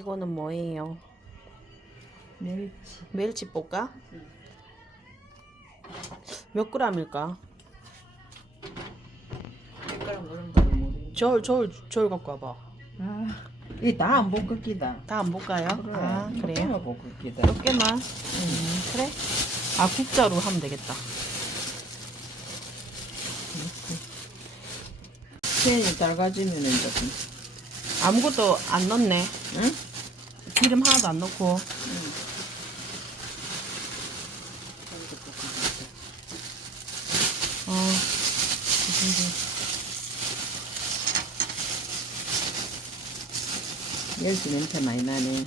이거는 뭐예요? 멸치. 멸치 볶아? 몇 그램일까? 색깔은 모르는 거 모르겠네. 저울 저울 저울 갖고 와봐. 아, 이다안 볶을기다. 다 안 볶아요? 아 그래요? 볶을기다. 몇 개만? 음 그래? 아 국자로 하면 되겠다. 체인이 달가지면은 조금. 아무것도 안 넣네. 응? 기름 하나도 안 넣고. 어. 이 정도. 멸치 냄새 많이 나네.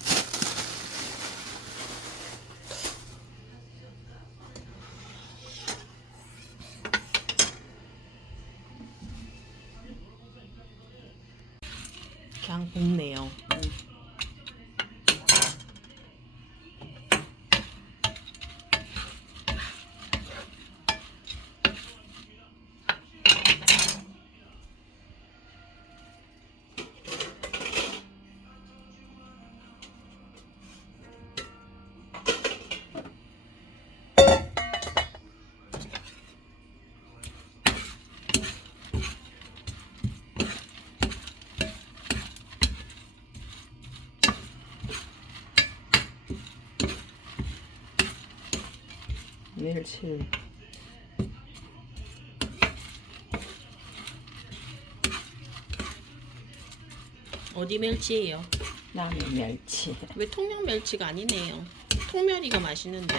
멸치. 어디 멸치예요? 남의 멸치. 왜 통영 멸치가 아니네요. 통멸이가 맛있는데.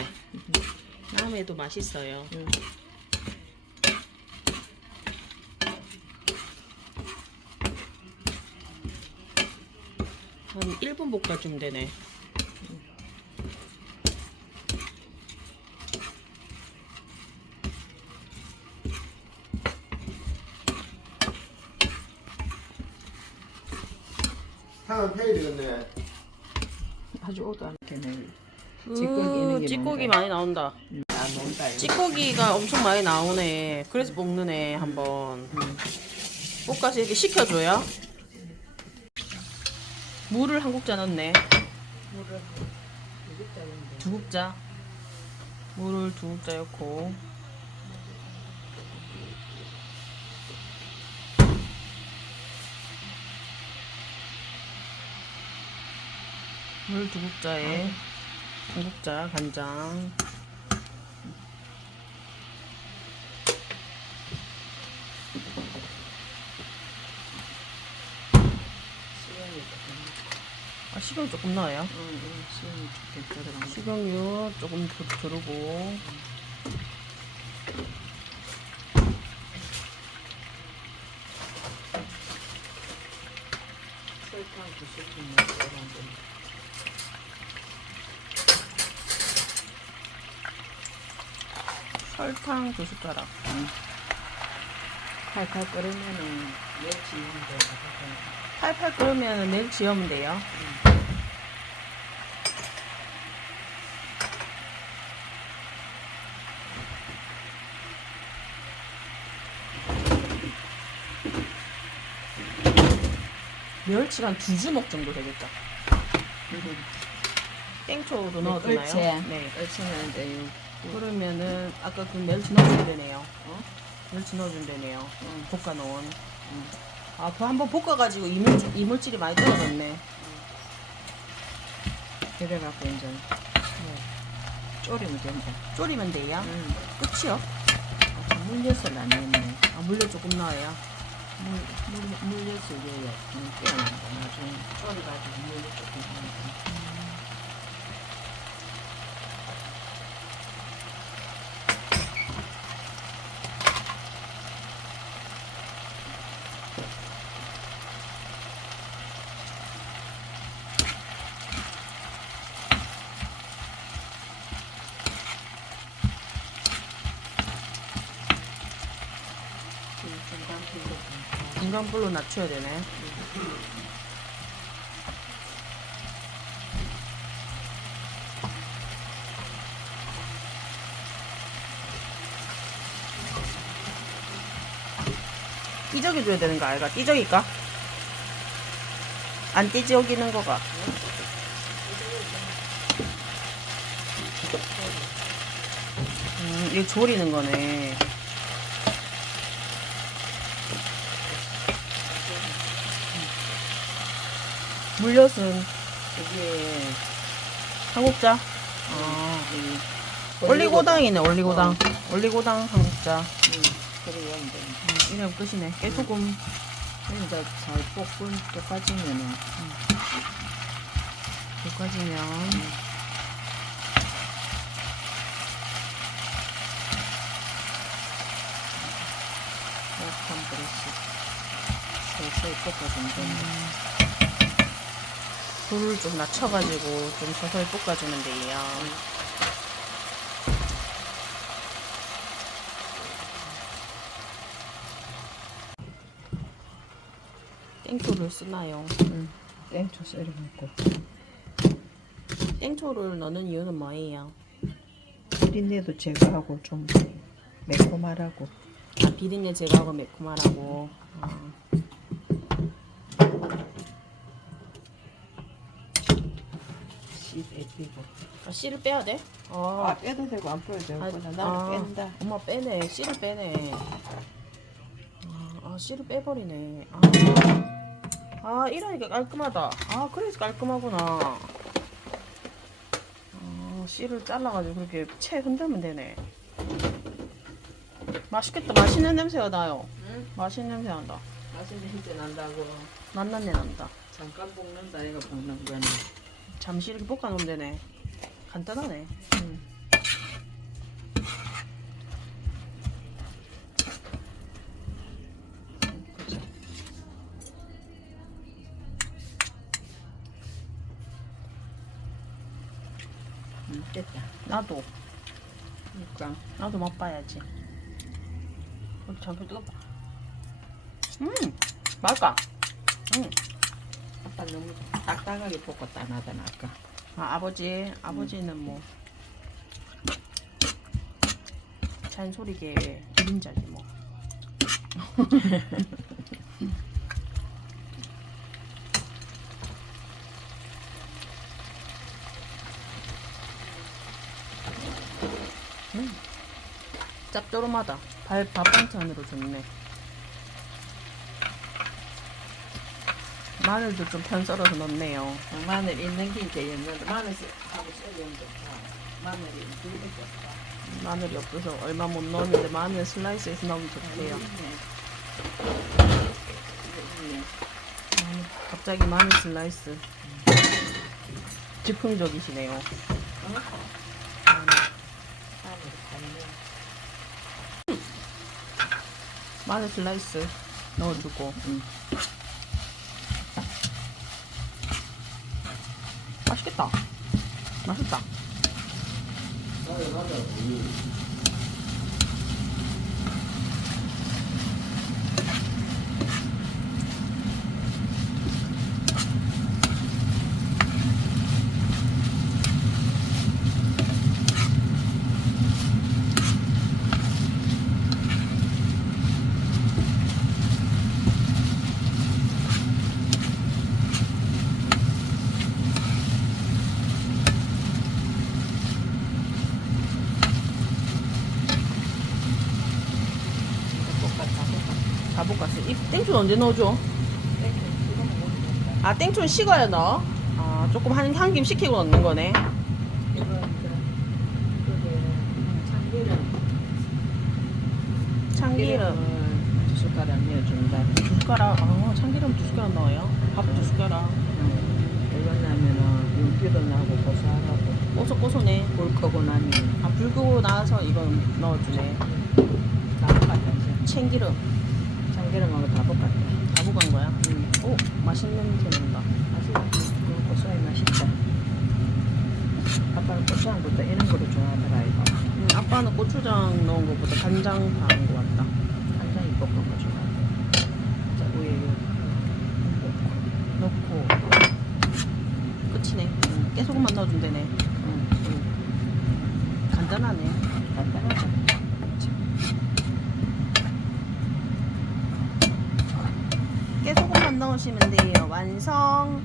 남해도 맛있어요. 응. 한 1분 볶아주면 되네. 상은 패야 되겠네. 아주 오도 않게는 으, 찌꺼기 있는 게 찌꺼기 많다. 많이 나온다. 안. 이거. 찌꺼기가 엄청 많이 나오네. 그래서 볶는 애 한번. 볶아서 이렇게 식혀줘요. 물을 한 국자 넣네. 두 국자. 물을 두 국자 넣고. 물 두 국자에 한 국자 간장. 아, 식용 조금 넣어요. 응, 응, 좋게 들어간 거. 식용유 조금 더 두르고 설탕 90분 넣어서 설탕 두 숟가락. 칼칼 끓으면은 멸치 있는데 팔팔 끓으면 내일 지으면 돼요. 멸치가 한두 주먹 정도 되겠다. 땡초도 넣어주나요? 옳지. 네. 멸치는 이제 요 그러면은 아까 그 멸치 넣어주면 되네요. 어? 멸치 넣어주면 되네요. 응. 볶아 놓은. 응. 아, 그 한번 볶아가지고 이물, 이물질이 많이 떨어졌네. 그래갖고 이제 졸이면 된다. 졸이면 돼요. 응. 끝이요. 아, 물엿을 안 넣네. 아, 물엿 조금 넣어요. 물, 물, 물엿을 이제 좀 깨어난다. 나중에 졸여가지고 물엿 조금 넣는다. 중간불로 낮춰야 되네. 띠적이 줘야 되는 거 아이가? 띠적일까? 안 띠적이는 거가. 음, 이거 졸이는 거네. 물엿은 이게 한국자. 아, 이 올리고당이네, 올리고당. 올리고당 한국자. 음, 그래요 이제 음, 이러면 끝이네. 깨소금. 그러니까 잘 볶은 또 빠지면은 여기까지면. 약한 그릇씩 서서히 볶아주면 됩니다. 불을 좀 낮춰가지고 좀 서서히 볶아주면 돼요. 땡초를 쓰나요? 응. 땡초 썰어 먹고 땡초를 넣는 이유는 뭐예요? 비린내도 제거하고 좀 매콤하라고 아, 비린내 제거하고 매콤하라고. 아, 씨 빼고 아, 씨를 빼야 돼? 아, 아 빼도 되고 안 빼도 되고 아, 나는 아, 뺀다 엄마 빼네. 씨를 빼네. 아, 아, 씨를 빼버리네. 아, 아 이러니까 깔끔하다. 아, 그래서 깔끔하구나. 아, 씨를 잘라가지고 그렇게 채 흔들면 되네. 맛있겠다. 맛있는 냄새가 나요. 응? 맛있는 냄새 난다. 맛있는 힌트 난다고 난난내 난다. 잠깐 볶는다 이거 볶는 거는 잠시 이렇게 볶아놓으면 되네. 간단하네. 응. 그죠. 응, 됐다. 나도. 그러니까 나도 맛봐야지. 잠깐 뜨겁다. 음, 맛있다. 음. 아빠 너무 딱딱하게 볶았다 안 하잖아 아까. 아, 아버지, 아버지는 뭐 잔소리계 기린자지 뭐. 음, 짭조름하다. 밥, 밥 반찬으로 좋네. 마늘도 좀 편 썰어서 넣네요. 마늘 있는 게 이제 있는데 마늘 씨- 하고 썰면 좋다. 마늘이 두개 없다. 마늘이 없어서 얼마 못 넣었는데 마늘 슬라이스해서 넣으면 좋대요. 마늘, 갑자기 마늘 슬라이스. 즉흥적이시네요. 마늘. 슬라이스 넣어주고. 응. 맛있겠다. 맛있다. 다볶았어. 이 땡초는 언제 넣어줘? 아, 땡초는 식어야 넣어? 아, 조금 한, 한 김 식히고 넣는 거네. 참기름. 두 숟가락 넣어준다. 두 숟가락. 아, 참기름 두 숟가락 넣어요. 밥 두 숟가락. 이거 나면은 윤기도 나고 고소하고 고소고소네. 불 끄고 나면 아, 불 끄고 나서 이건 넣어주네. 이제. 참기름. 참기름하고 다 볶았다. 다 볶은 거야? 응. 오, 맛있는 냄새 난다. 맛있다. 그 고소해 맛있다. 아빠는 고추장부터 이런 거를 좋아하더라 이거. 음, 아빠는 고추장 넣은 것보다 간장 다한 것 같다. 간장이 볶은 거 좋아해. 자 위에 요 넣고. 끝이네. 음, 깨소금만 넣어주면 되네. 응, 응. 간단하네. 간단하죠. 깨소금만 넣으시면 돼요. 완성.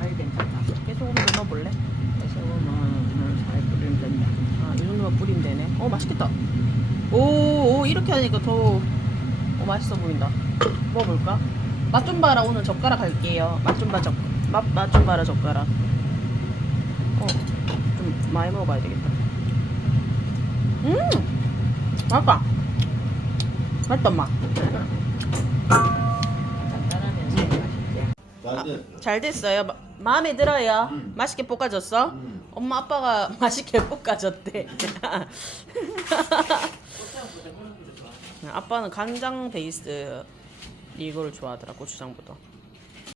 아이 괜찮다. 깨소금 좀 넣어볼래? 보면 잘 끓이면 된다. 아, 이 정도만 뿌리면 되네. 어, 맛있겠다. 오, 오 이렇게 하니까 더 어, 맛있어 보인다. 먹어볼까? 맛 좀 봐라. 오늘 젓가락 할게요. 맛 좀 봐, 젓, 맛, 맛좀 봐라, 젓가락. 어, 좀 많이 먹어봐야 되겠다. 음! 맛있다. 맛있다, 엄마. 나한테 잘 됐어요. 마, 마음에 들어요. 음. 맛있게 볶아졌어? 음. 엄마, 아빠가 맛있게 볶아졌대. 아빠는 간장 베이스 이거를 좋아하더라 고추장보다